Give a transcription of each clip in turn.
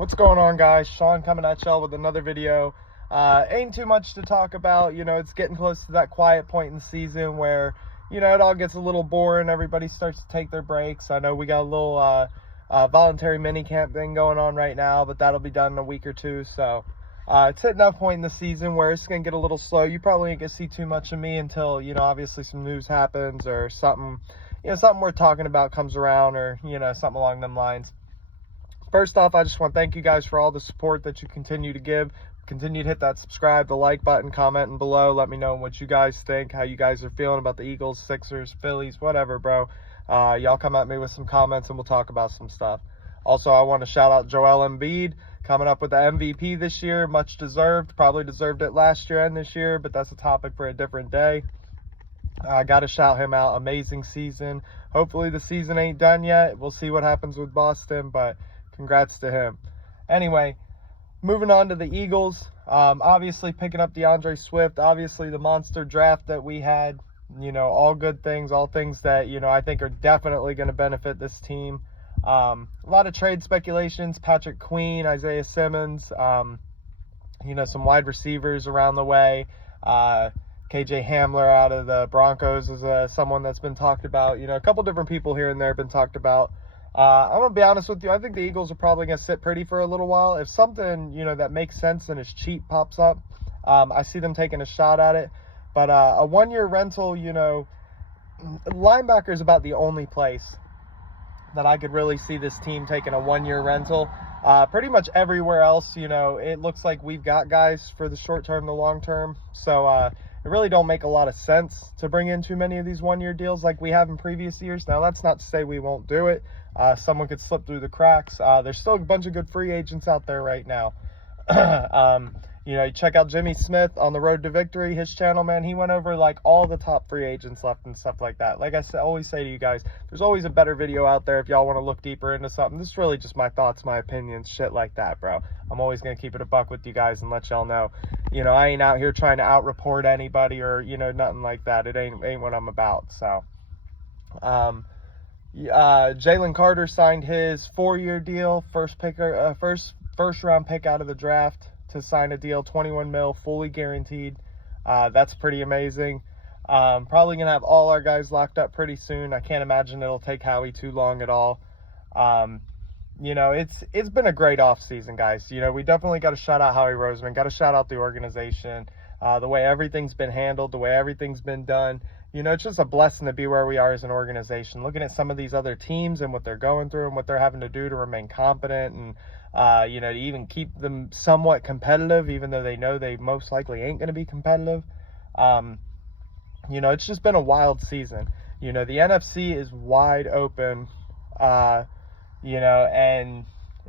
What's going on, guys? Sean coming at y'all with another video. Ain't too much to talk about. It's getting close to that quiet point in the season where, it all gets a little boring. Everybody starts to take their breaks. I know we got a little voluntary mini camp thing going on right now, but that'll be done in a week or two. So it's hitting that point in the season where it's going to get a little slow. You probably ain't going to see too much of me until, obviously some news happens or something, something worth talking about comes around, or, something along them lines. First off, I just want to thank you guys for all the support that you continue to give. Continue to hit that subscribe, the like button, commenting below. Let me know what you guys think, how you guys are feeling about the Eagles, Sixers, Phillies, whatever, bro. Y'all come at me with some comments and we'll talk about some stuff. Also, I want to shout out Joel Embiid coming up with the MVP this year. Much deserved. Probably deserved it last year and this year, but that's a topic for a different day. I got to shout him out. Amazing season. Hopefully the season ain't done yet. We'll see what happens with Boston, but congrats to him. Anyway, moving on to the Eagles. Obviously picking up DeAndre Swift. Obviously the monster draft that we had. All good things. All things that, I think are definitely going to benefit this team. A lot of trade speculations. Patrick Queen, Isaiah Simmons. Some wide receivers around the way. KJ Hamler out of the Broncos is someone that's been talked about. A couple different people here and there have been talked about. I'm going to be honest with you. I think the Eagles are probably going to sit pretty for a little while. If something, that makes sense and is cheap pops up, I see them taking a shot at it. But a one-year rental, linebacker is about the only place that I could really see this team taking a one-year rental. Pretty much everywhere else, it looks like we've got guys for the short term, the long term. So it really don't make a lot of sense to bring in too many of these one-year deals like we have in previous years. Now, that's not to say we won't do it. Someone could slip through the cracks. There's still a bunch of good free agents out there right now. You check out Jimmy Smith on the Road to Victory, his channel, man. He went over like all the top free agents left and stuff like that. Like I always say to you guys, there's always a better video out there if y'all want to look deeper into something. This is really just my thoughts, my opinions, shit like that, bro. I'm always going to keep it a buck with you guys and let y'all know. I ain't out here trying to out-report anybody or, nothing like that. It ain't what I'm about. So, Jalen Carter signed his 4-year deal, first round pick out of the draft to sign a deal, 21 mil, fully guaranteed. That's pretty amazing. Probably gonna have all our guys locked up pretty soon. I can't imagine it'll take Howie too long at all. It's been a great off season, guys. We definitely got to shout out Howie Roseman, got to shout out the organization, the way everything's been handled, the way everything's been done. It's just a blessing to be where we are as an organization. Looking at some of these other teams and what they're going through and what they're having to do to remain competent and, to even keep them somewhat competitive, even though they know they most likely ain't going to be competitive. It's just been a wild season. The NFC is wide open, and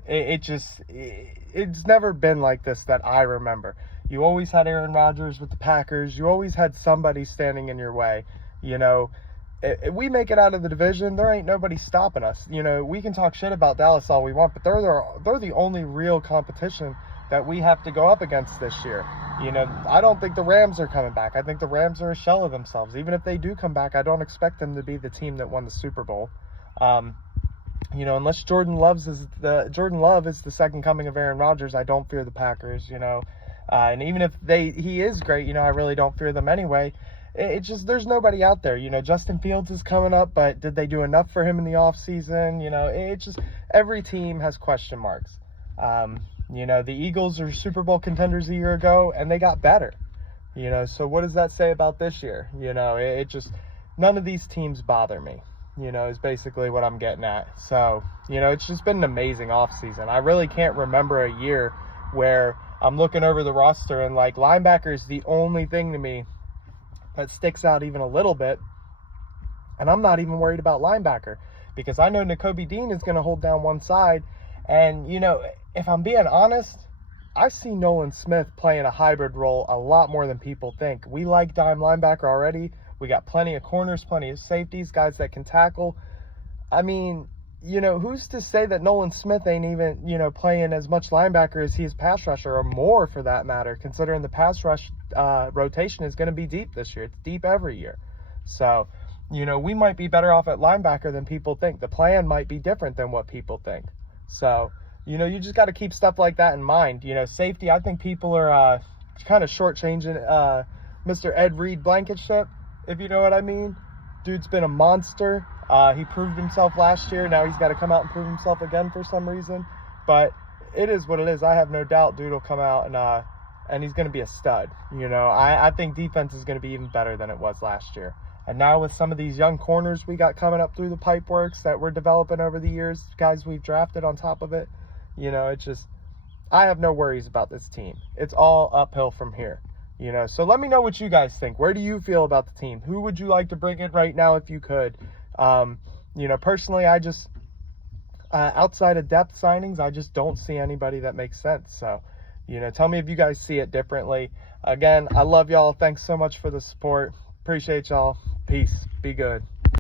it's never been like this that I remember. You always had Aaron Rodgers with the Packers. You always had somebody standing in your way. If we make it out of the division, there ain't nobody stopping us. We can talk shit about Dallas all we want, but they're the only real competition that we have to go up against this year. I don't think the Rams are coming back. I think the Rams are a shell of themselves. Even if they do come back, I don't expect them to be the team that won the Super Bowl. Unless Jordan Love is the second coming of Aaron Rodgers, I don't fear the Packers. And even if he is great, I really don't fear them anyway. It's just there's nobody out there. Justin Fields is coming up, but did they do enough for him in the offseason? It's just every team has question marks. The Eagles are Super Bowl contenders a year ago, and they got better. So what does that say about this year? It just none of these teams bother me. Is basically what I'm getting at. So, it's just been an amazing offseason. I really can't remember a year where I'm looking over the roster and like linebacker is the only thing to me that sticks out even a little bit. And I'm not even worried about linebacker because I know Nakobe Dean is going to hold down one side. And, if I'm being honest, I see Nolan Smith playing a hybrid role a lot more than people think. We like dime linebacker already. We got plenty of corners, plenty of safeties, guys that can tackle. I mean, who's to say that Nolan Smith ain't even, playing as much linebacker as he is pass rusher or more for that matter, considering the pass rush rotation is going to be deep this year. It's deep every year. So, we might be better off at linebacker than people think. The plan might be different than what people think. So, you know, you just got to keep stuff like that in mind. You know, safety, I think people are kind of shortchanging Mr. Ed Reed Blankenship, if you know what I mean. Dude's been a monster. He proved himself last year. Now he's got to come out and prove himself again for some reason. But it is what it is. I have no doubt dude will come out and he's going to be a stud. You know, I think defense is going to be even better than it was last year. And now with some of these young corners we got coming up through the pipe works that we're developing over the years, guys we've drafted on top of it, you know, it's just, I have no worries about this team. It's all uphill from here. You know, so let me know what you guys think. Where do you feel about the team? Who would you like to bring in right now if you could? You know, personally, I just, outside of depth signings, I just don't see anybody that makes sense. So, you know, tell me if you guys see it differently. Again, I love y'all. Thanks so much for the support. Appreciate y'all. Peace. Be good.